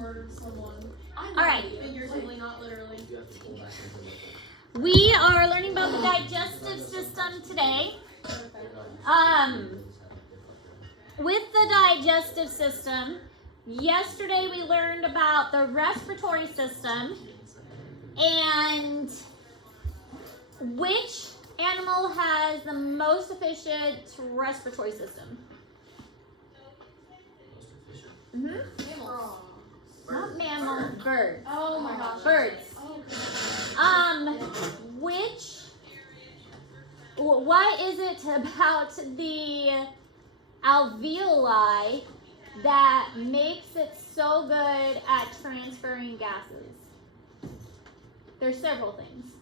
murdered someone. All right. Figuratively, not literally. We are learning about the digestive system today. With the digestive system, yesterday we learned about the respiratory system and which animal has the most efficient respiratory system. Mammals. Not mammal, birds. Oh my gosh. Birds. What is it about the alveoli that makes it so good at transferring gases? There's several things.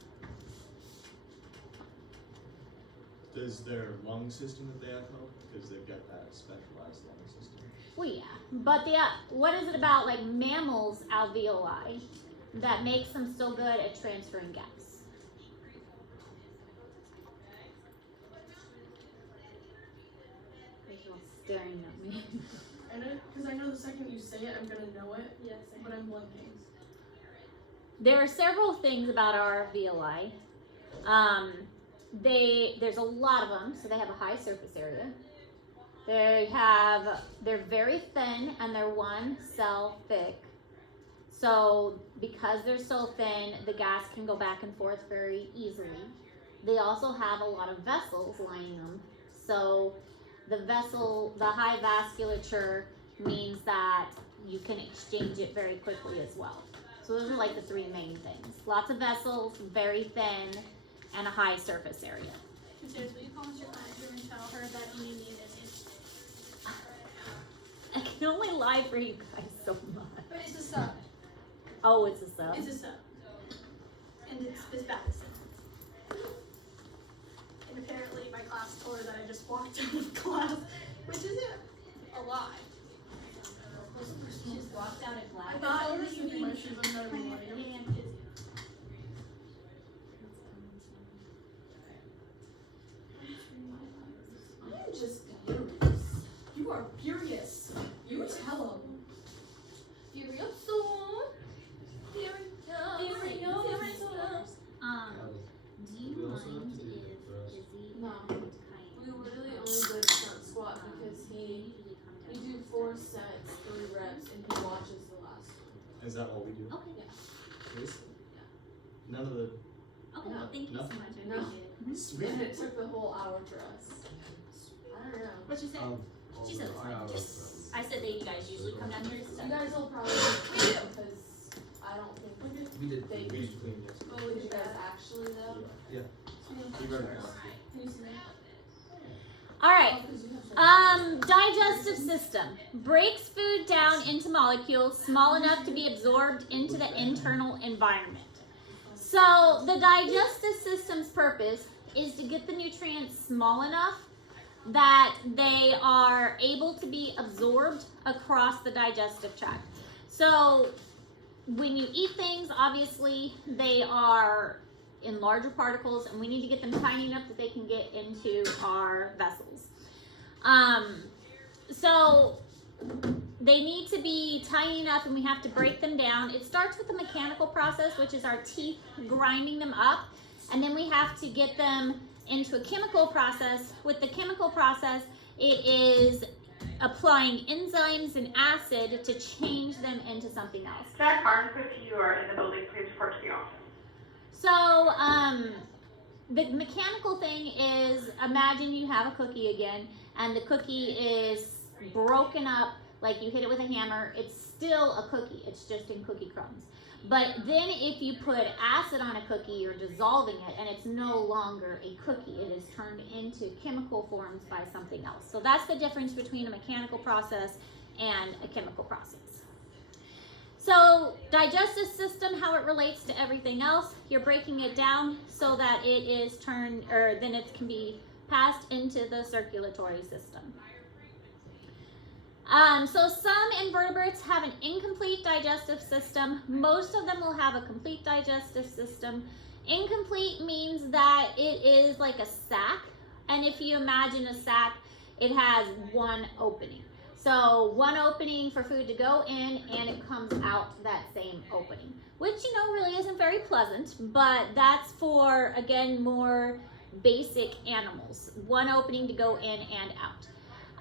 Does their lung system that they have help? Because they've got that specialized lung system. Well, yeah, but what is it about like mammals' alveoli that makes them so good at transferring gas? Rachel's staring at me. Because I know the second you say it, I'm gonna know it. Yes. But I'm blanking. There are several things about our alveoli. There's a lot of them, so they have a high surface area. They're very thin and they're one cell thick. So because they're so thin, the gas can go back and forth very easily. They also have a lot of vessels lining them. So the high vasculature means that you can exchange it very quickly as well. So those are like the three main things. Lots of vessels, very thin, and a high surface area. Will you call your manager and tell her that you need it? I can only lie for you guys so much. But it's a sub. Oh, it's a sub? It's a sub. And it's as bad as it. And apparently my class told her that I just walked out of class, which isn't a lie. She just walked out of class. I thought I'm it just was thinking my shoes. I'm not even lying. I'm just furious. You are furious. You tell him. Do you mind if Izzy No. We literally only did front squat because we do 4 sets, 3 reps, and he watches the last one. Is that all we do? Okay. Seriously? None of the. Okay, well, thank you so much. I No. appreciate it. Sweet. And it took the whole hour for us. I don't know. What'd she say? She said it's fine. Yes. I said that you guys usually come down here to You study. guys will probably because I don't think We did. They- We did clean this. Oh, did you guys actually though? Yeah. We read it. All right. Digestive system breaks food down into molecules small enough to be absorbed into the internal environment. So the digestive system's purpose is to get the nutrients small enough that they are able to be absorbed across the digestive tract. So when you eat things, obviously they are in larger particles and we need to get them tiny enough that they can get into our vessels. So they need to be tiny enough and we have to break them down. It starts with the mechanical process, which is our teeth grinding them up, and then we have to get them into a chemical process. With the chemical process, it is applying enzymes and acid to change them into something else. Jack Harms, if you are in the building, please report to the office. So, the mechanical thing is, imagine you have a cookie again, and the cookie is broken up, like you hit it with a hammer. It's still a cookie, it's just in cookie crumbs. But then if you put acid on a cookie, you're dissolving it, and it's no longer a cookie. It is turned into chemical forms by something else. So that's the difference between a mechanical process and a chemical process. So digestive system, how it relates to everything else, you're breaking it down so that it is turned, or then it can be passed into the circulatory system. So some invertebrates have an incomplete digestive system. Most of them will have a complete digestive system. Incomplete means that it is like a sac, and if you imagine a sac, it has one opening. So one opening for food to go in, and it comes out that same opening, which, you know, really isn't very pleasant, but that's for, again, more basic animals. One opening to go in and out.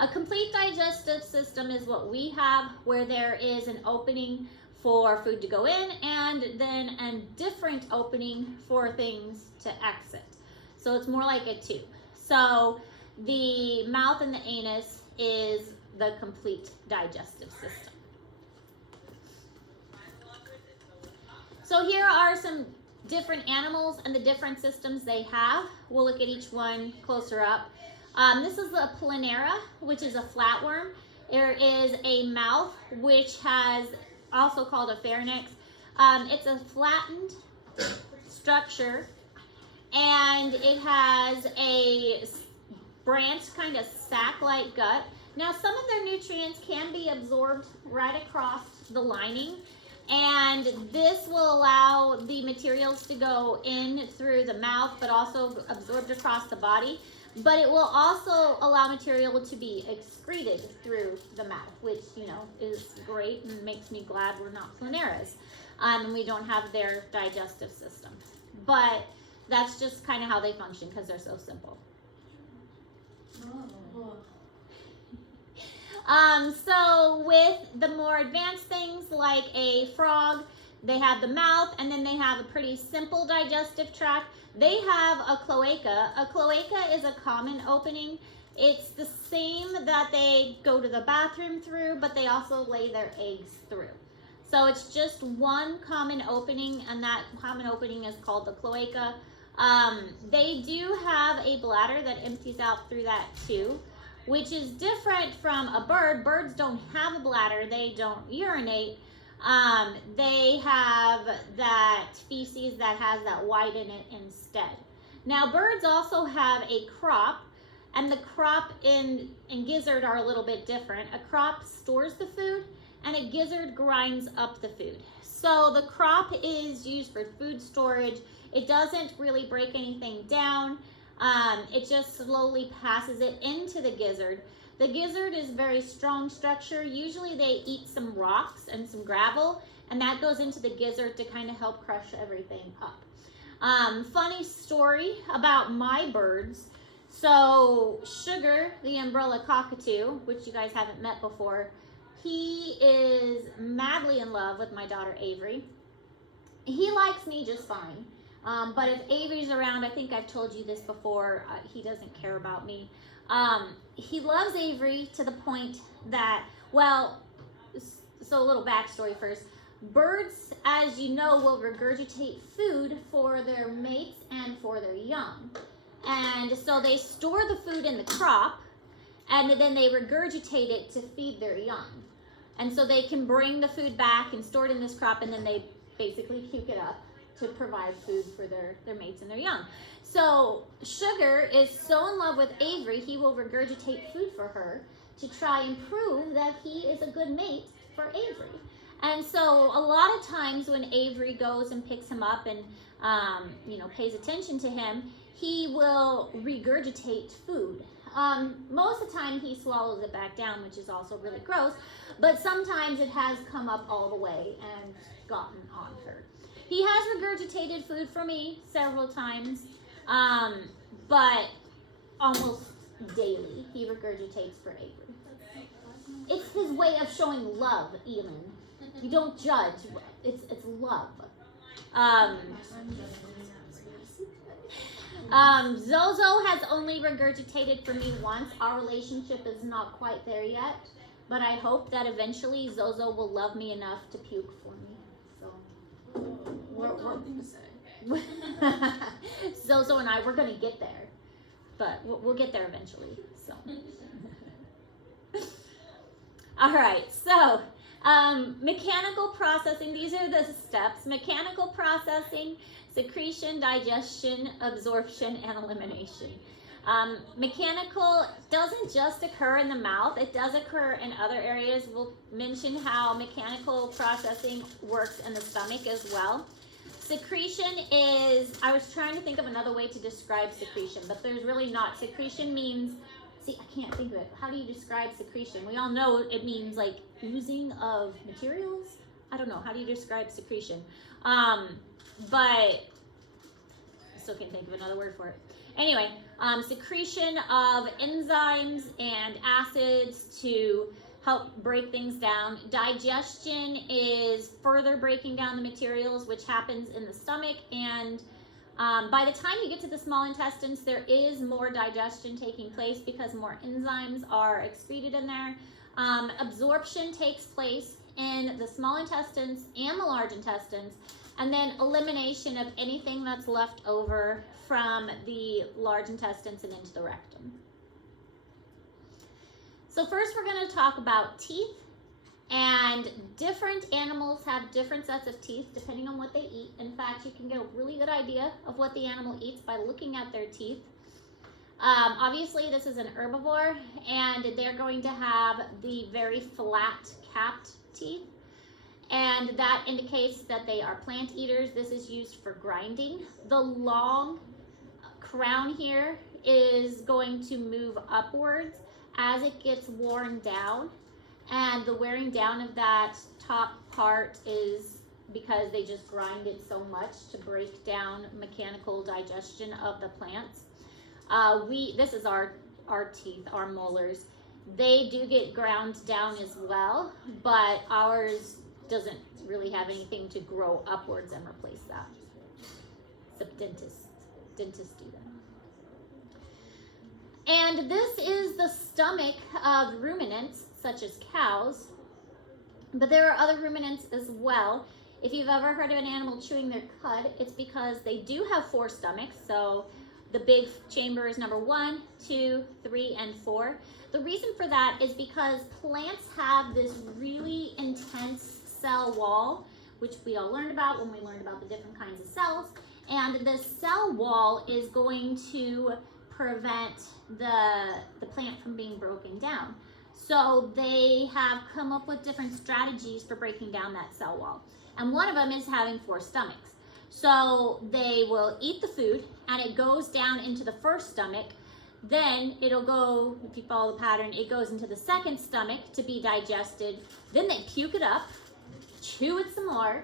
A complete digestive system is what we have, where there is an opening for food to go in and then a different opening for things to exit. So it's more like a tube. So the mouth and the anus is the complete digestive system. So here are some different animals and the different systems they have. We'll look at each one closer up. This is the Planera, which is a flatworm. There is a mouth, which has also called a pharynx. It's a flattened structure, and it has a branched kind of sac-like gut. Now, some of their nutrients can be absorbed right across the lining, and this will allow the materials to go in through the mouth, but also absorbed across the body. But it will also allow material to be excreted through the mouth, which, you know, is great and makes me glad we're not Planeras. And we don't have their digestive system. But that's just kind of how they function because they're so simple. So with the more advanced things like a frog, they have the mouth, and then they have a pretty simple digestive tract. They have a cloaca. A cloaca is a common opening. It's the same that they go to the bathroom through, but they also lay their eggs through. So it's just one common opening, and that common opening is called the cloaca. They do have a bladder that empties out through that too, which is different from a bird. Birds don't have a bladder. They don't urinate. They have that feces that has that white in it instead. Now, birds also have a crop, and the crop and gizzard are a little bit different. A crop stores the food, and a gizzard grinds up the food. So the crop is used for food storage. It doesn't really break anything down. It just slowly passes it into the gizzard. The gizzard is a very strong structure. Usually they eat some rocks and some gravel, and that goes into the gizzard to kind of help crush everything up. Funny story about my birds. So Sugar, the umbrella cockatoo, which you guys haven't met before, he is madly in love with my daughter Avery. He likes me just fine. But if Avery's around, I think I've told you this before, he doesn't care about me. He loves Avery to the point that, well, so a little backstory first. Birds, as you know, will regurgitate food for their mates and for their young. And so they store the food in the crop, and then they regurgitate it to feed their young. And so they can bring the food back and store it in this crop, and then they basically puke it up to provide food for their mates and their young. So Sugar is so in love with Avery, he will regurgitate food for her to try and prove that he is a good mate for Avery. And so a lot of times when Avery goes and picks him up and pays attention to him, he will regurgitate food. Most of the time he swallows it back down, which is also really gross, but sometimes it has come up all the way and gotten on her. He has regurgitated food for me several times, but almost daily he regurgitates for Avery. It's his way of showing love, Elin. You don't judge, it's love. Zozo has only regurgitated for me once. Our relationship is not quite there yet, but I hope that eventually Zozo will love me enough to puke for me. So Zozo and I, we're gonna get there, but we'll get there eventually. So, all right. So, mechanical processing. These are the steps: mechanical processing, secretion, digestion, absorption, and elimination. Mechanical doesn't just occur in the mouth, it does occur in other areas. We'll mention how mechanical processing works in the stomach as well. Secretion is, I was trying to think of another way to describe secretion, but there's really not. Secretion means See, I can't think of it. How do you describe secretion? We all know it means like oozing of materials. I don't know. How do you describe secretion? But I still can't think of another word for it. Anyway, secretion of enzymes and acids to help break things down. Digestion is further breaking down the materials, which happens in the stomach. And by the time you get to the small intestines, there is more digestion taking place because more enzymes are excreted in there. Absorption takes place in the small intestines and the large intestines, and then elimination of anything that's left over from the large intestines and into the rectum. So first we're going to talk about teeth, and different animals have different sets of teeth depending on what they eat. In fact, you can get a really good idea of what the animal eats by looking at their teeth. Obviously this is an herbivore, and they're going to have the very flat capped teeth, and that indicates that they are plant eaters. This is used for grinding. The long crown here is going to move upwards as it gets worn down, and the wearing down of that top part is because they just grind it so much to break down mechanical digestion of the plants. This is our teeth, our molars. They do get ground down as well, but ours doesn't really have anything to grow upwards and replace that. Except dentists do that. And this is the stomach of ruminants, such as cows, but there are other ruminants as well. If you've ever heard of an animal chewing their cud, it's because they do have 4 stomachs. So the big chamber is number 1, 2, 3, and 4. The reason for that is because plants have this really intense cell wall, which we all learned about when we learned about the different kinds of cells. And the cell wall is going to prevent the plant from being broken down. So they have come up with different strategies for breaking down that cell wall. And one of them is having 4 stomachs. So they will eat the food and it goes down into the first stomach. Then it'll go, if you follow the pattern, it goes into the second stomach to be digested. Then they puke it up, chew it some more,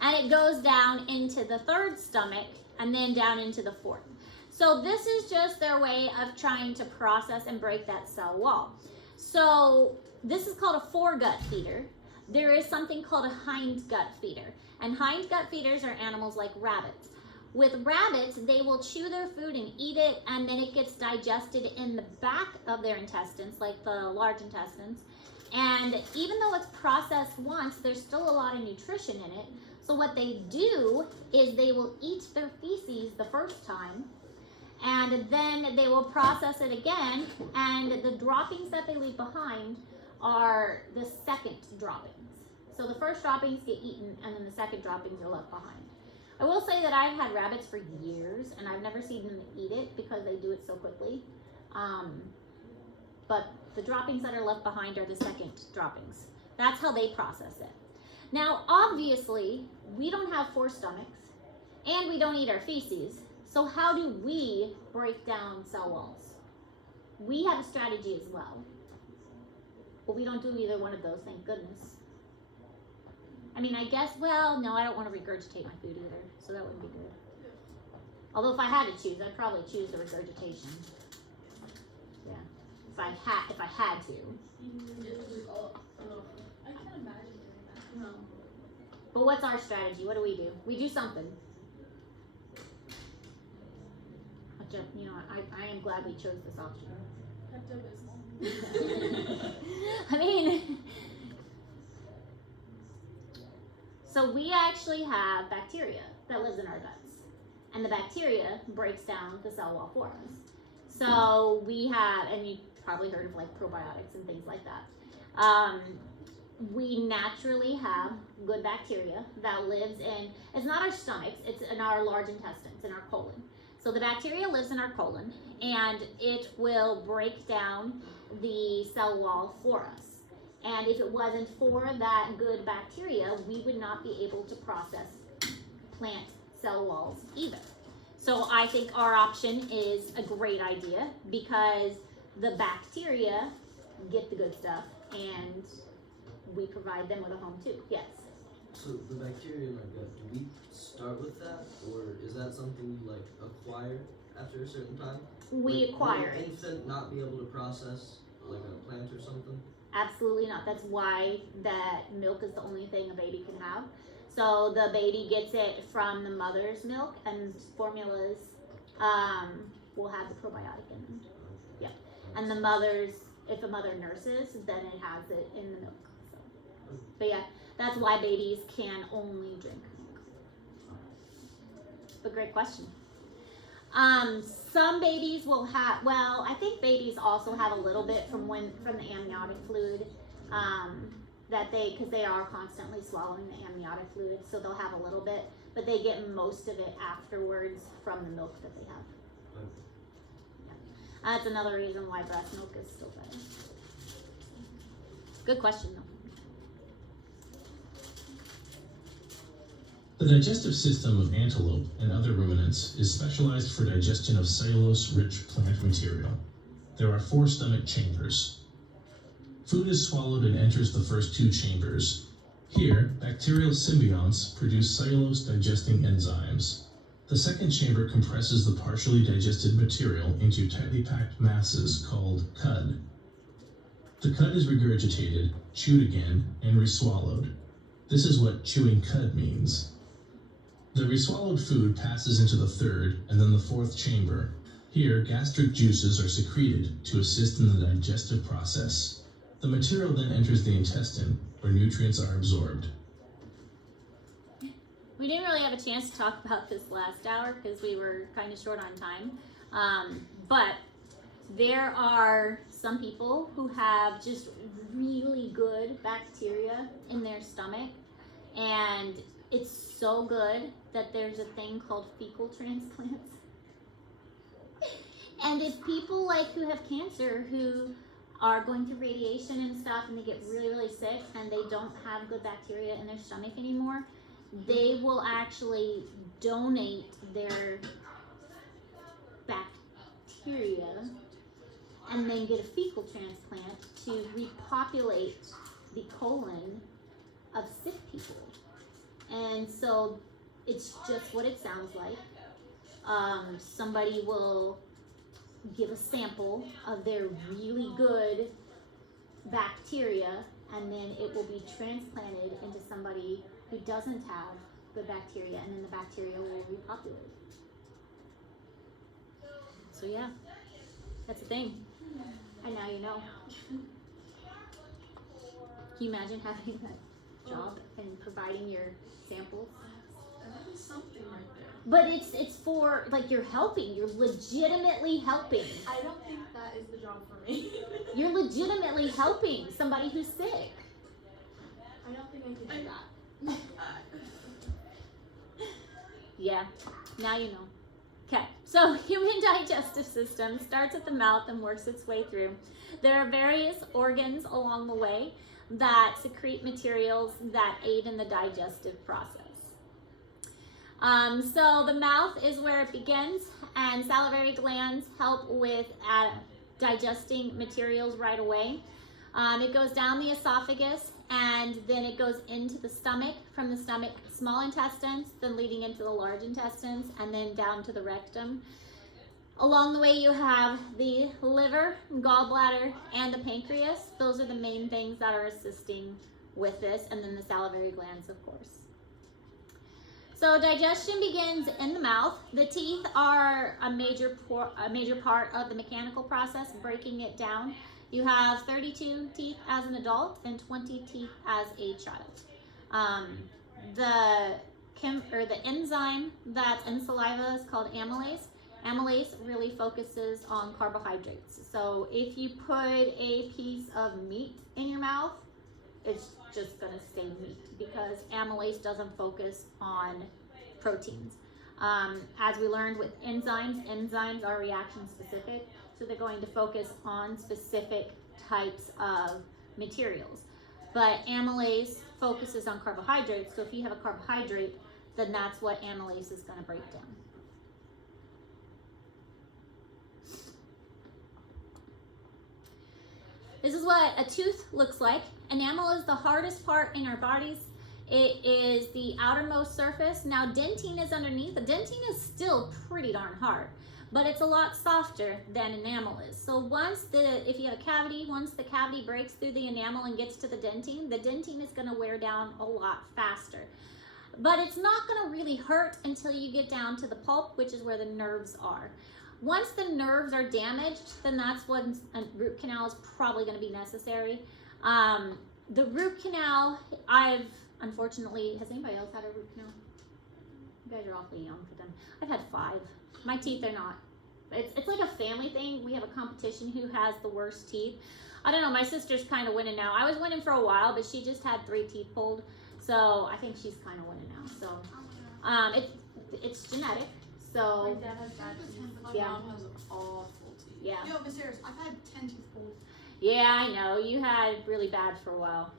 and it goes down into the third stomach and then down into the fourth. So this is just their way of trying to process and break that cell wall. So this is called a foregut feeder. There is something called a hindgut feeder. And hindgut feeders are animals like rabbits. With rabbits, they will chew their food and eat it, and then it gets digested in the back of their intestines, like the large intestines. And even though it's processed once, there's still a lot of nutrition in it. So what they do is they will eat their feces the first time, and then they will process it again, and the droppings that they leave behind are the second droppings. So the first droppings get eaten, and then the second droppings are left behind. I will say that I've had rabbits for years, and I've never seen them eat it because they do it so quickly. But the droppings that are left behind are the second droppings. That's how they process it. Now, obviously, we don't have 4 stomachs, and we don't eat our feces. So how do we break down cell walls? We have a strategy as well. But we don't do either one of those, thank goodness. I mean, I guess, well, no, I don't want to regurgitate my food either, so that wouldn't be good. Although if I had to choose, I'd probably choose the regurgitation. Yeah, if I had to. I can't imagine doing that. No. But what's our strategy? What do? We do something. You know, I am glad we chose this option. Pepto-Bismol. I mean, so we actually have bacteria that lives in our guts, and the bacteria breaks down the cell wall for us. So we have, and you've probably heard of like probiotics and things like that. We naturally have good bacteria that lives in, it's not our stomachs, it's in our large intestines, in our colon. So the bacteria lives in our colon, and it will break down the cell wall for us. And if it wasn't for that good bacteria, we would not be able to process plant cell walls either. So I think our option is a great idea because the bacteria get the good stuff, and we provide them with a home too. Yes. So the bacteria in our gut, do we start with that, or is that something you like acquire after a certain time? We acquire Will an it. infant not be able to process like a plant or something? Absolutely not. That's why that milk is the only thing a baby can have. So the baby gets it from the mother's milk, and formulas will have the probiotic in them. Yeah. And the mothers, if a mother nurses, then it has it in the milk. So. But yeah, that's why babies can only drink milk. But great question. Some babies will have, well, I think babies also have a little bit from the amniotic fluid, because they are constantly swallowing the amniotic fluid, so they'll have a little bit, but they get most of it afterwards from the milk that they have. Yeah. That's another reason why breast milk is still better. Good question though. The digestive system of antelope and other ruminants is specialized for digestion of cellulose-rich plant material. There are 4 stomach chambers. Food is swallowed and enters the first 2 chambers. Here, bacterial symbionts produce cellulose-digesting enzymes. The second chamber compresses the partially digested material into tightly packed masses called cud. The cud is regurgitated, chewed again, and reswallowed. This is what chewing cud means. The reswallowed food passes into the third and then the 4th chamber. Here, gastric juices are secreted to assist in the digestive process. The material then enters the intestine, where nutrients are absorbed. We didn't really have a chance to talk about this last hour because we were kind of short on time. But there are some people who have just really good bacteria in their stomach, and it's so good that there's a thing called fecal transplants. And if people like who have cancer, who are going through radiation and stuff, and they get really, really sick, and they don't have good bacteria in their stomach anymore, they will actually donate their bacteria and then get a fecal transplant to repopulate the colon of sick people. And so it's just what it sounds like. Somebody will give a sample of their really good bacteria, and then it will be transplanted into somebody who doesn't have good bacteria, and then the bacteria will repopulate. So yeah, that's a thing. And now you know. Can you imagine having that job and providing your samples? That is something right there. But it's for, like, you're helping. You're legitimately helping. I don't think that is the job for me. You're legitimately helping somebody who's sick. I don't think I can do that. Yeah, now you know. Okay, so human digestive system starts at the mouth and works its way through. There are various organs along the way that secrete materials that aid in the digestive process. So the mouth is where it begins, and salivary glands help with digesting materials right away. It goes down the esophagus, and then it goes into the stomach, from the stomach, small intestines, then leading into the large intestines, and then down to the rectum. Along the way, you have the liver, gallbladder, and the pancreas. Those are the main things that are assisting with this, and then the salivary glands, of course. So digestion begins in the mouth. The teeth are a major part of the mechanical process, breaking it down. You have 32 teeth as an adult and 20 teeth as a child. The enzyme that's in saliva is called amylase. Amylase really focuses on carbohydrates. So if you put a piece of meat in your mouth, it's just gonna stay meat because amylase doesn't focus on proteins. As we learned with enzymes are reaction specific, so they're going to focus on specific types of materials. But amylase focuses on carbohydrates, so if you have a carbohydrate, then that's what amylase is gonna break down. This is what a tooth looks like. Enamel is the hardest part in our bodies. It is the outermost surface. Now dentine is underneath. The dentine is still pretty darn hard, but it's a lot softer than enamel is. So if you have a cavity, once the cavity breaks through the enamel and gets to the dentine is gonna wear down a lot faster. But it's not gonna really hurt until you get down to the pulp, which is where the nerves are. Once the nerves are damaged, then that's when a root canal is probably gonna be necessary. The root canal, unfortunately, has anybody else had a root canal? You guys are awfully young for them. I've had 5. My teeth are not. It's like a family thing. We have a competition who has the worst teeth. I don't know, my sister's kind of winning now. I was winning for a while, but she just had 3 teeth pulled. So I think she's kind of winning now. So it's genetic. So My dad has bad teeth. My Yeah. mom has awful teeth. yeah. Yo, but serious, I've had 10 teeth pulled. Yeah, I know. You had really bad for a while.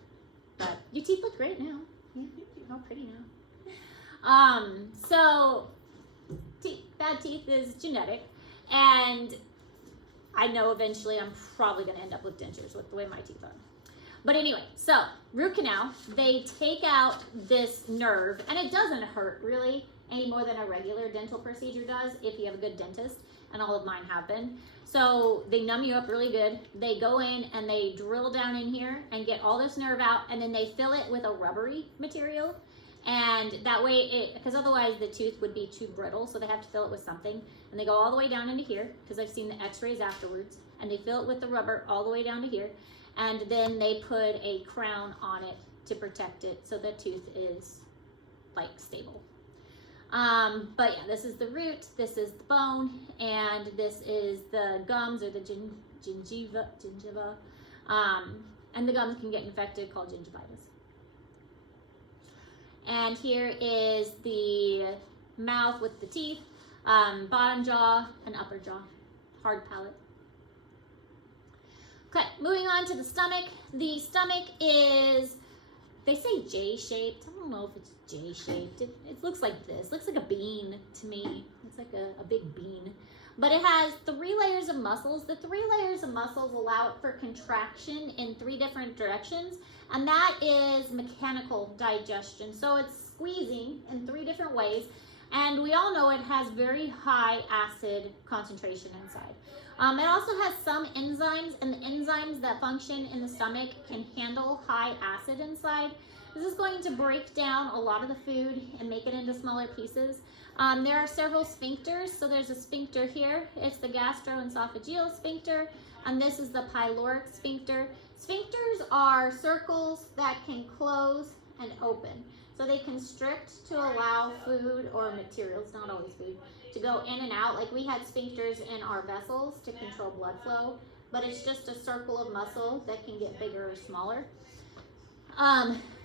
But your teeth look great now. Yeah, you're all pretty now. So bad teeth is genetic, and I know eventually I'm probably gonna end up with dentures with the way my teeth are. But anyway, so root canal, they take out this nerve, and it doesn't hurt really any more than a regular dental procedure does if you have a good dentist, and all of mine have been. So they numb you up really good. They go in and they drill down in here and get all this nerve out, and then they fill it with a rubbery material. And that way, because otherwise the tooth would be too brittle, so they have to fill it with something. And they go all the way down into here, because I've seen the x-rays afterwards, and they fill it with the rubber all the way down to here. And then they put a crown on it to protect it so the tooth is like stable. But yeah, this is the root, this is the bone, and this is the gums or the gingiva. And the gums can get infected, called gingivitis. And here is the mouth with the teeth, bottom jaw and upper jaw, hard palate. Okay, moving on to the stomach. The stomach is, they say J-shaped. I don't know if it's J-shaped. It looks like this. It looks like a bean to me. It's like a big bean. But it has 3 layers of muscles. The 3 layers of muscles allow it for contraction in 3 different directions. And that is mechanical digestion. So it's squeezing in 3 different ways. And we all know it has very high acid concentration inside. It also has some enzymes, and the enzymes that function in the stomach can handle high acid inside. This is going to break down a lot of the food and make it into smaller pieces. There are several sphincters. So there's a sphincter here. It's the gastroesophageal sphincter, and this is the pyloric sphincter. Sphincters are circles that can close and open. So they constrict to allow food or materials, not always food, to go in and out. Like we had sphincters in our vessels to control blood flow, but it's just a circle of muscle that can get bigger or smaller.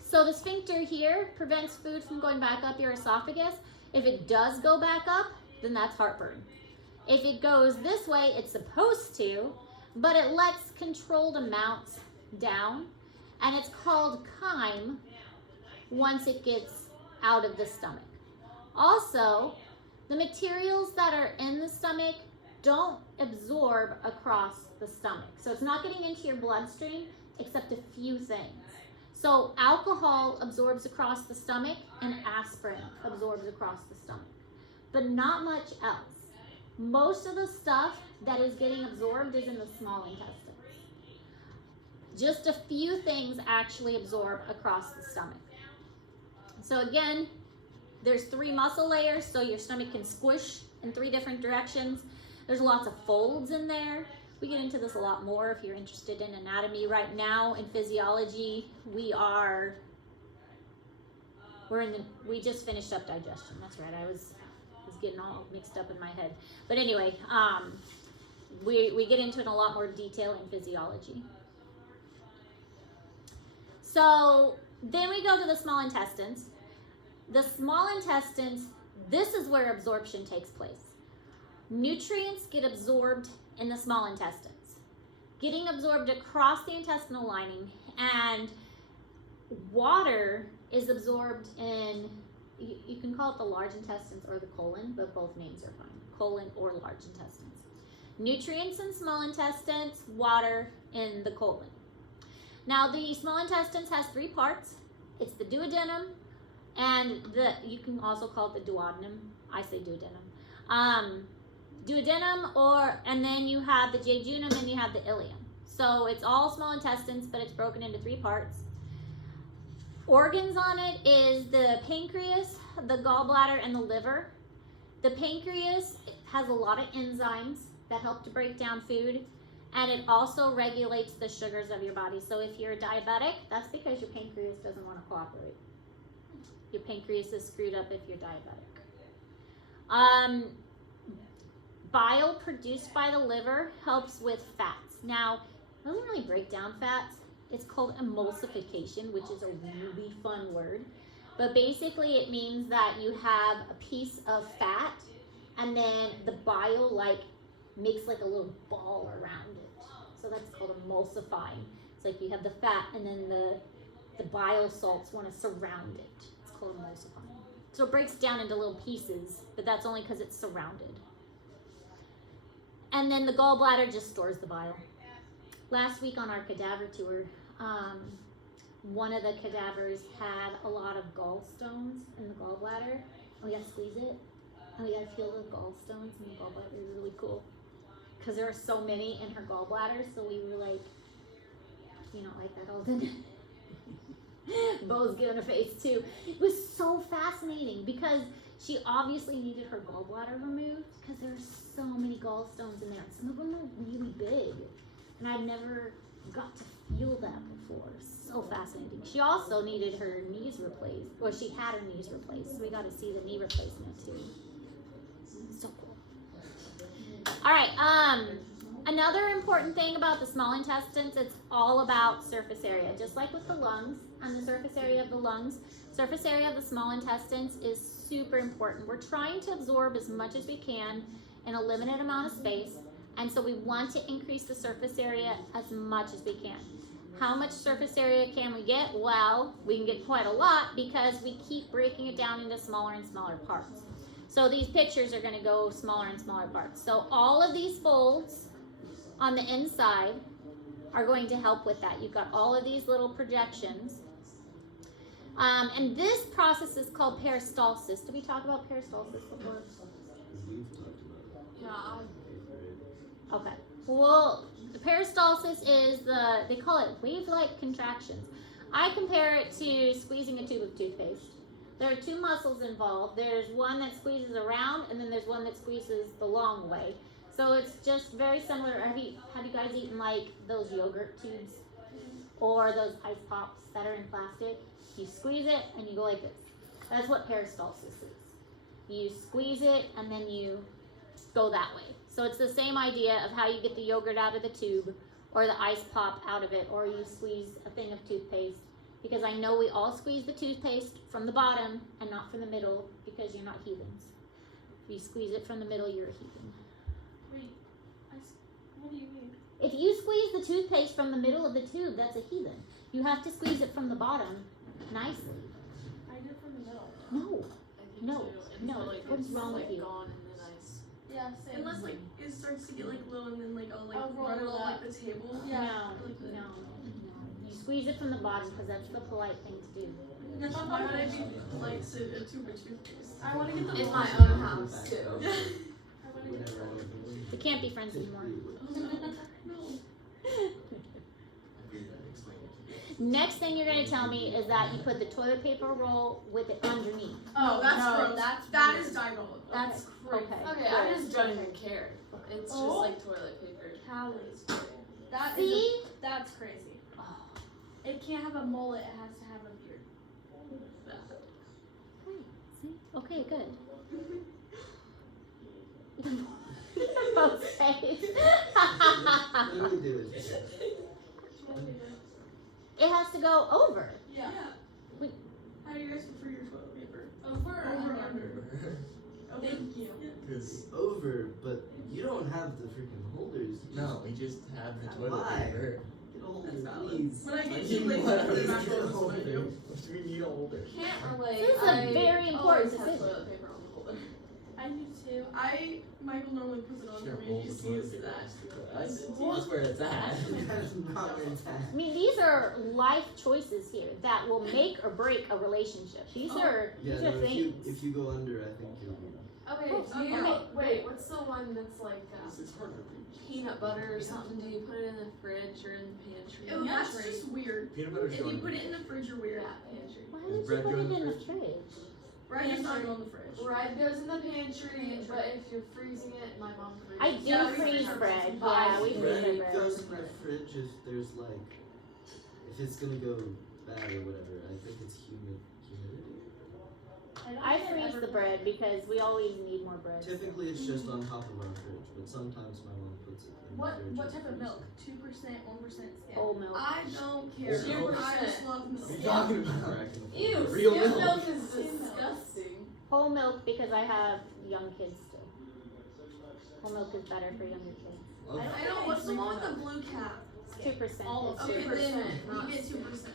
So the sphincter here prevents food from going back up your esophagus. If it does go back up, then that's heartburn. If it goes this way, it's supposed to, but it lets controlled amounts down, and it's called chyme once it gets out of the stomach. Also, the materials that are in the stomach don't absorb across the stomach. So it's not getting into your bloodstream except a few things. So alcohol absorbs across the stomach and aspirin absorbs across the stomach, but not much else. Most of the stuff that is getting absorbed is in the small intestines. Just a few things actually absorb across the stomach. So again, there's 3 muscle layers, so your stomach can squish in 3 different directions. There's lots of folds in there. We get into this a lot more if you're interested in anatomy. Right now in physiology, we just finished up digestion. That's right, I was getting all mixed up in my head. But anyway, we get into it in a lot more detail in physiology. So then we go to the small intestines. The small intestines, this is where absorption takes place. Nutrients get absorbed in the small intestines, getting absorbed across the intestinal lining, and water is absorbed in, you can call it the large intestines or the colon, but both names are fine, colon or large intestines. Nutrients in small intestines, water in the colon. Now the small intestines has 3 parts. It's the duodenum, and you can also call it the duodenum. I say duodenum. Duodenum, and then you have the jejunum and you have the ileum. So it's all small intestines, but it's broken into 3 parts. Organs on it is the pancreas, the gallbladder, and the liver. The pancreas has a lot of enzymes that help to break down food, and it also regulates the sugars of your body. So if you're diabetic, that's because your pancreas doesn't want to cooperate. Your pancreas is screwed up if you're diabetic. Bile produced by the liver helps with fats. Now, it doesn't really break down fats. It's called emulsification, which is a really fun word. But basically it means that you have a piece of fat and then the bile makes like a little ball around it. So that's called emulsifying. It's like you have the fat and then the bile salts want to surround it. It's called emulsifying. So it breaks down into little pieces, but that's only because it's surrounded. And then the gallbladder just stores the bile. Last week on our cadaver tour, one of the cadavers had a lot of gallstones in the gallbladder. And we got to squeeze it, and we got to feel the gallstones in the gallbladder. It was really cool because there were so many in her gallbladder. So we were like, you know, like that, Alden. Bo's giving a face too. It was so fascinating because she obviously needed her gallbladder removed because there are so many gallstones in there. Some of them are really big, and I'd never got to feel that before. So fascinating. She also needed her knees replaced, or she had her knees replaced, so we got to see the knee replacement too. So cool. All right, another important thing about the small intestines, it's all about surface area. Just like with the lungs, and the surface area of the lungs, surface area of the small intestines is super important. We're trying to absorb as much as we can in a limited amount of space, and so we want to increase the surface area as much as we can. How much surface area can we get? Well, we can get quite a lot because we keep breaking it down into smaller and smaller parts. So these pictures are going to go smaller and smaller parts. So all of these folds on the inside are going to help with that. You've got all of these little projections. And this process is called peristalsis. Did we talk about peristalsis before? We've talked about it. Yeah. Okay. Well, the peristalsis is they call it wave-like contractions. I compare it to squeezing a tube of toothpaste. There are 2 muscles involved. There's one that squeezes around, and then there's one that squeezes the long way. So it's just very similar. Have you guys eaten like those yogurt tubes or those ice pops that are in plastic? You squeeze it and you go like this. That's what peristalsis is. You squeeze it and then you go that way. So it's the same idea of how you get the yogurt out of the tube or the ice pop out of it, or you squeeze a thing of toothpaste. Because I know we all squeeze the toothpaste from the bottom and not from the middle because you're not heathens. If you squeeze it from the middle, you're a heathen. Wait, what do you mean? If you squeeze the toothpaste from the middle of the tube, that's a heathen. You have to squeeze it from the bottom nicely. I did from the middle. No. I think No, so. no, Until, like, what's it's, wrong like, with you? Gone and then yeah, same. Unless like it starts to get like low and then like I'll like I'll roll run it along up. like the table. Yeah. No. You squeeze it from the bottom because that's the polite thing to do. Why would I be like a tube of toothpaste? I want to get the In my long own one. house too. I want to get the long one. We can't be friends anymore. Next thing you're going to tell me is that you put the toilet paper roll with it underneath. Oh, that's No, gross. that's that weird. is diabolical. That's crazy. Okay. Okay, I just don't even care. It's just Oh. like toilet paper. Calories. That is See? that's crazy. Oh. It can't have a mullet, it has to have a beard. See? Okay, good. Both face. Literally do it. It has to go over. Yeah. Wait. How do you guys prefer your toilet paper? Over or Over or under? under? Thank you. Because Over, but you don't have the freaking holders. no, we just have the toilet Why? paper. Get a holder, That's valid. please. When I get Like, too lazy what? to put it back Get a on, that's what I do. holder. We need a holder. Can't relate. This is a very important always have decision. toilet paper on the holder. I I do too. Michael normally puts it on for me. He sees that. That's where it's at. That's not where it's at. I mean, these are life choices here that will make or break a relationship. These are Yeah, these no, are things. if you go under, I think you'll be. Okay, Oh, do you, okay. wait, what's the one that's like It's hard to reach. peanut butter or something? Do you put it in the fridge or in the pantry? Oh, that's just weird. Peanut butter's If you going put it in the fridge, you're weird. Yeah, pantry. Why Does would you bread put go it in the in the fridge? fridge? Bread does not go in the fridge. Bread goes in the pantry, but if you're freezing it, my mom freezes. I do Yeah, we freeze freeze bread. But Yeah, we I freeze Bread our bread. goes in the fridge if there's like, if it's gonna go bad or whatever. I think it's humidity. I freeze the bread because we always need more bread. Typically, it's just on top of our fridge, but sometimes my mom puts it in the fridge. What type of milk? 2%, 1% skim. Whole milk. I don't care. Zero I just percent. love milk. What are you talking about? Ew, Real skim milk. milk is disgusting. Whole milk because I have young kids still. Whole milk is better for younger kids. I don't. What's the one with the blue cap? 2%. All of is Okay, 2%. then 2%, you get 2%.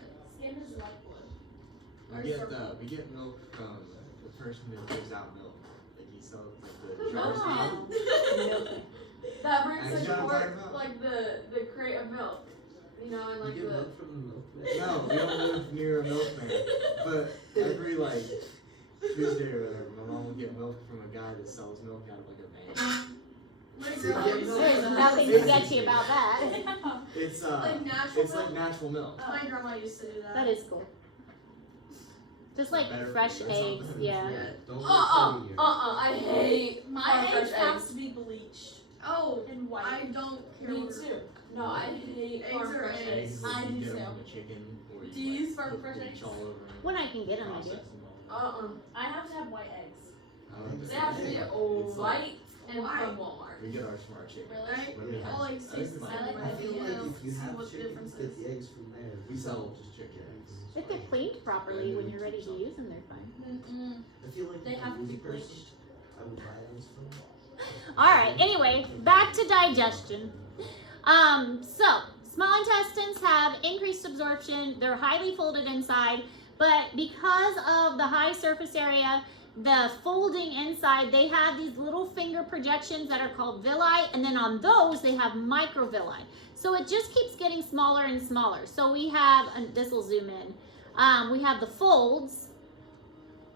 We get milk from the person that gives out milk. Like he sells like the jars of milk. Milk. That brings Actually, like I'm more, talking about- like the crate of milk. You know, and You like get the. milk from the milkman? No, we don't live near a milkman. But every like Tuesday or whatever, my mom will get milk from a guy that sells milk out of like a van. Like, So you get milk There's from nothing the sketchy about that. It's like natural it's milk. like natural milk. My grandma used to do that. That is cool. Just like Better for fresh you or eggs, something. yeah. Don't I hate My farm eggs fresh have eggs. to be bleached Oh, and white. I don't care. Me what- too. No, I hate Eggs farm are fresh eggs. eggs. Like, I you do get 'em too. from a chicken or Do you use farm put fresh bleach eggs? all over 'em, When I can get them, I do. process 'em. I have to have white eggs. It's They have to be like- white and Why? from Walmart. We get our smart chicken. Right? When we Yeah. have- All eggs I think taste we the might same. have- I feel like if you See have what the chicken, difference get is. the eggs from there. We sell just chicken eggs. If they're cleaned properly when you're ready to use them, they're fine. Mm-mm. I feel like They if I have to was be a person, bleached. I would buy those from them. Alright, anyway, back to digestion. So small intestines have increased absorption, they're highly folded inside, but because of the high surface area, the folding inside, they have these little finger projections that are called villi, and then on those they have microvilli. So it just keeps getting smaller and smaller. So we have, and this will zoom in, we have the folds,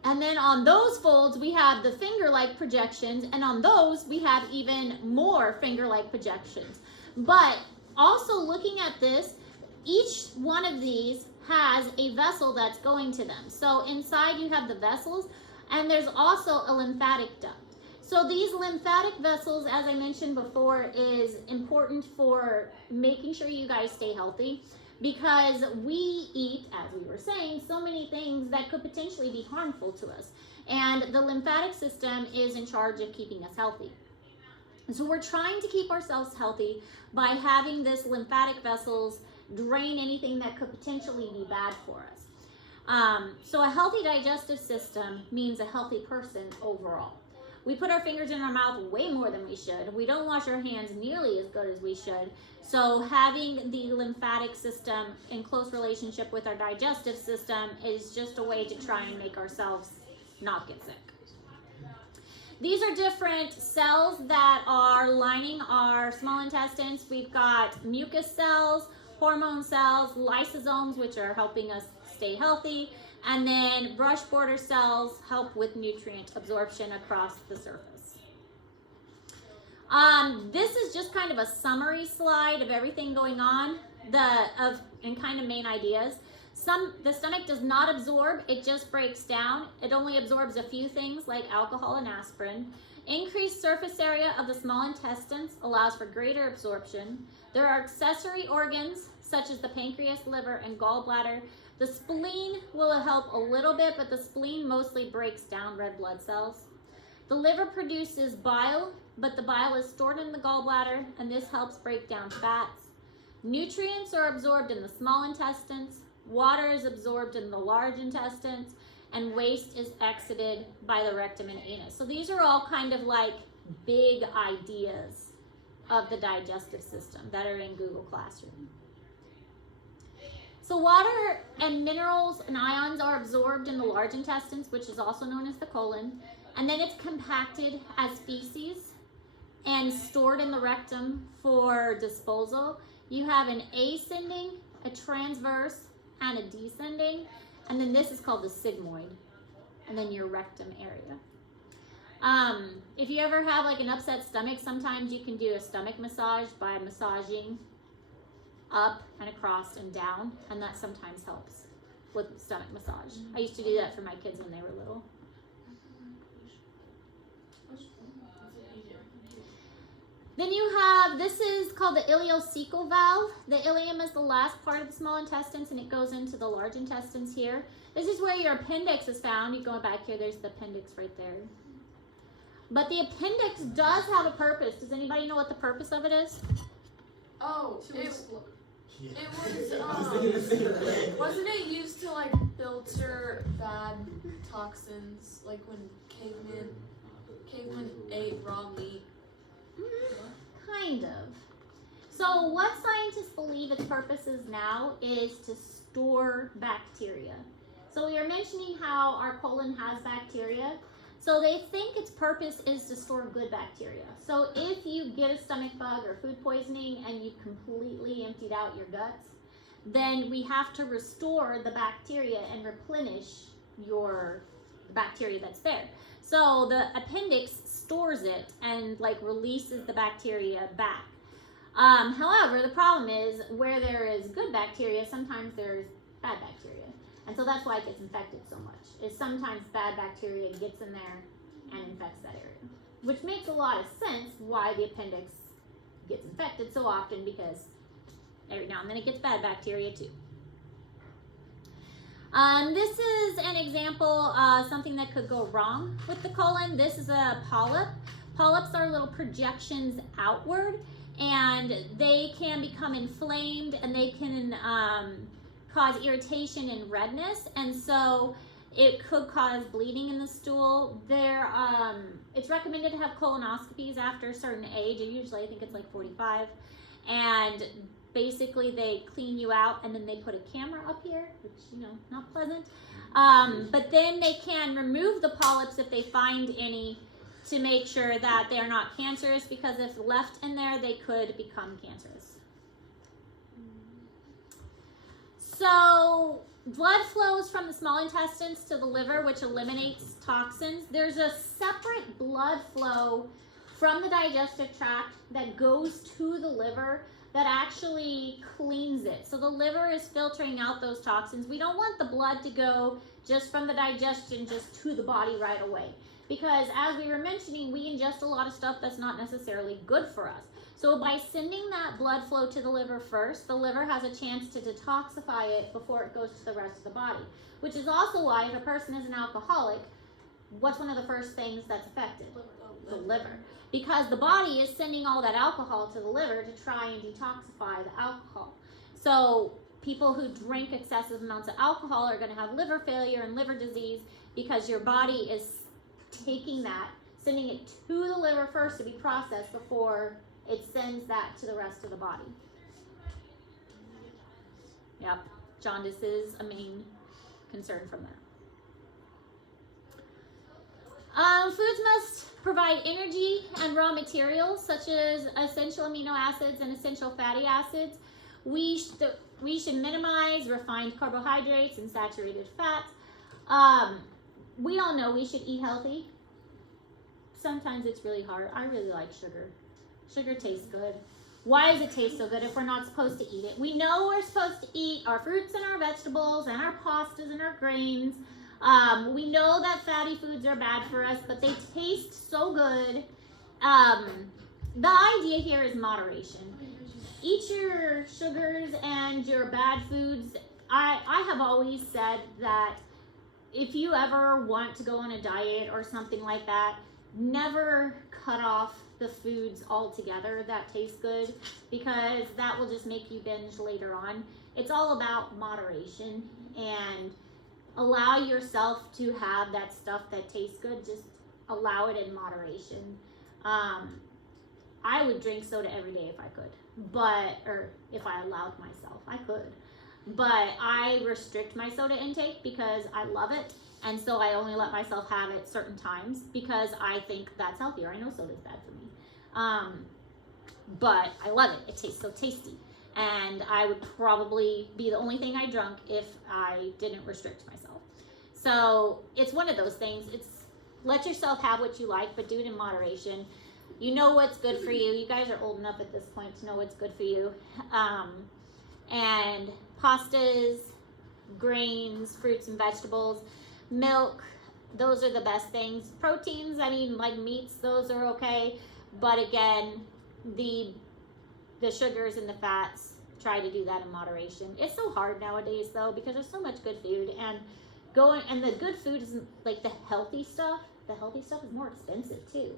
and then on those folds we have the finger-like projections, and on those we have even more finger-like projections. But also looking at this, each one of these has a vessel that's going to them. So inside you have the vessels, and there's also a lymphatic duct. So these lymphatic vessels, as I mentioned before, is important for making sure you guys stay healthy, because we eat, as we were saying, so many things that could potentially be harmful to us. And the lymphatic system is in charge of keeping us healthy. And so we're trying to keep ourselves healthy by having this lymphatic vessels drain anything that could potentially be bad for us. So a healthy digestive system means a healthy person overall. We put our fingers in our mouth way more than we should. We don't wash our hands nearly as good as we should. So having the lymphatic system in close relationship with our digestive system is just a way to try and make ourselves not get sick. These are different cells that are lining our small intestines. We've got mucus cells, hormone cells, lysosomes, which are helping us stay healthy, and then brush border cells help with nutrient absorption across the surface. This is just kind of a summary slide of everything going on, and kind of main ideas. The stomach does not absorb, it just breaks down. It only absorbs a few things like alcohol and aspirin. Increased surface area of the small intestines allows for greater absorption. There are accessory organs such as the pancreas, liver, and gallbladder. The spleen will help a little bit, but the spleen mostly breaks down red blood cells. The liver produces bile, but the bile is stored in the gallbladder, and this helps break down fats. Nutrients are absorbed in the small intestines. Water is absorbed in the large intestines, and waste is exited by the rectum and anus. So these are all kind of like big ideas of the digestive system that are in Google Classroom. So water and minerals and ions are absorbed in the large intestines, which is also known as the colon. and then it's compacted as feces and stored in the rectum for disposal. You have an ascending, a transverse, and a descending, and then this is called the sigmoid, and then your rectum area. If you ever have like an upset stomach, sometimes you can do a stomach massage by massaging up and across and down, and that sometimes helps with stomach massage. I used to do that for my kids when they were little. Then you have, this is called the ileocecal valve. The ileum is the last part of the small intestines, and it goes into the large intestines here. This is where your appendix is found. You go back here, there's the appendix right there. But the appendix does have a purpose. Does anybody know what the purpose of it is? Oh, Yeah. it was, I was thinking the same thing. wasn't it used to like filter bad toxins, like when cavemen ate raw meat? Kind of. So what scientists believe its purpose is now is to store bacteria. So we are mentioning how our colon has bacteria. So they think its purpose is to store good bacteria. So if you get a stomach bug or food poisoning and you've completely emptied out your guts, then we have to restore the bacteria and replenish your bacteria that's there. So the appendix stores it and like releases the bacteria back. However, the problem is where there is good bacteria, sometimes there's bad bacteria. And so that's why it gets infected so much, is sometimes bad bacteria gets in there and infects that area. Which makes a lot of sense why the appendix gets infected so often, because every now and then it gets bad bacteria too. This is an example of something that could go wrong with the colon. This is a polyp. Polyps are little projections outward, and they can become inflamed, and they can cause irritation and redness, and so it could cause bleeding in the stool. It's recommended to have colonoscopies after a certain age. Usually I think it's like 45, and basically they clean you out and then they put a camera up here, which, you know, not pleasant. But then they can remove the polyps if they find any, to make sure that they're not cancerous, because if left in there they could become cancerous. So blood flows from the small intestines to the liver, which eliminates toxins. There's a separate blood flow from the digestive tract that goes to the liver that actually cleans it. So the liver is filtering out those toxins. We don't want the blood to go just from the digestion just to the body right away, because as we were mentioning, we ingest a lot of stuff that's not necessarily good for us. So by sending that blood flow to the liver first, the liver has a chance to detoxify it before it goes to the rest of the body, which is also why if a person is an alcoholic, what's one of the first things that's affected? The liver. Because the body is sending all that alcohol to the liver to try and detoxify the alcohol. So people who drink excessive amounts of alcohol are going to have liver failure and liver disease, because your body is taking that, sending it to the liver first to be processed before it sends that to the rest of the body. Yep, jaundice is a main concern from that. Foods must provide energy and raw materials such as essential amino acids and essential fatty acids. We should minimize refined carbohydrates and saturated fats. We all know we should eat healthy. Sometimes it's really hard. I really like sugar. Sugar tastes good. Why does it taste so good if we're not supposed to eat it? We know we're supposed to eat our fruits and our vegetables and our pastas and our grains. We know that fatty foods are bad for us, but they taste so good. The idea here is moderation. Eat your sugars and your bad foods. I have always said that if you ever want to go on a diet or something like that, never cut off the foods altogether that taste good, because that will just make you binge later on. It's all about moderation, and allow yourself to have that stuff that tastes good. Just allow it in moderation. I would drink soda every day if I could, or if I allowed myself, I could. but I restrict my soda intake because I love it. And so I only let myself have it certain times because I think that's healthier. I know soda's bad for me. But I love it. It tastes so tasty. And I would probably be the only thing I drank if I didn't restrict myself. So it's one of those things. It's let yourself have what you like, but do it in moderation. You know what's good for you. You guys are old enough at this point to know what's good for you. And pastas, grains, fruits and vegetables, milk, those are the best things. Proteins, I mean, like meats, those are okay. But again, the sugars and the fats, try to do that in moderation. It's so hard nowadays though, because there's so much good food, and the good food isn't like the healthy stuff. The healthy stuff is more expensive too.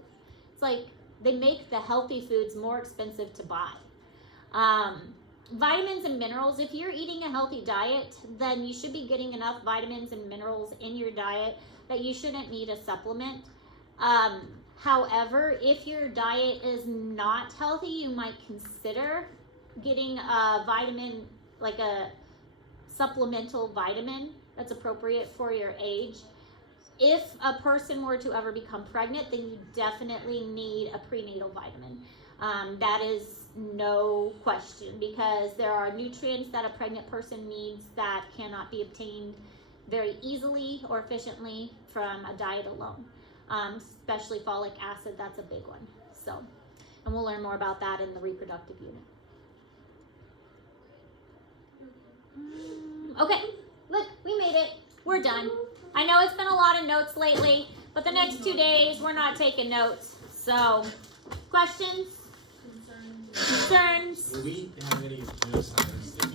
It's like they make the healthy foods more expensive to buy. Vitamins and minerals, if you're eating a healthy diet, then you should be getting enough vitamins and minerals in your diet that you shouldn't need a supplement. However, if your diet is not healthy, you might consider getting a vitamin, like a supplemental vitamin that's appropriate for your age. If a person were to ever become pregnant, then you definitely need a prenatal vitamin. That is no question, because there are nutrients that a pregnant person needs that cannot be obtained very easily or efficiently from a diet alone. Especially folic acid, that's a big one. So, and we'll learn more about that in the reproductive unit. Okay, look, we made it. We're done. I know it's been a lot of notes lately, but the next 2 days we're not taking notes. So, questions? Concerns? Will we have any notes on this?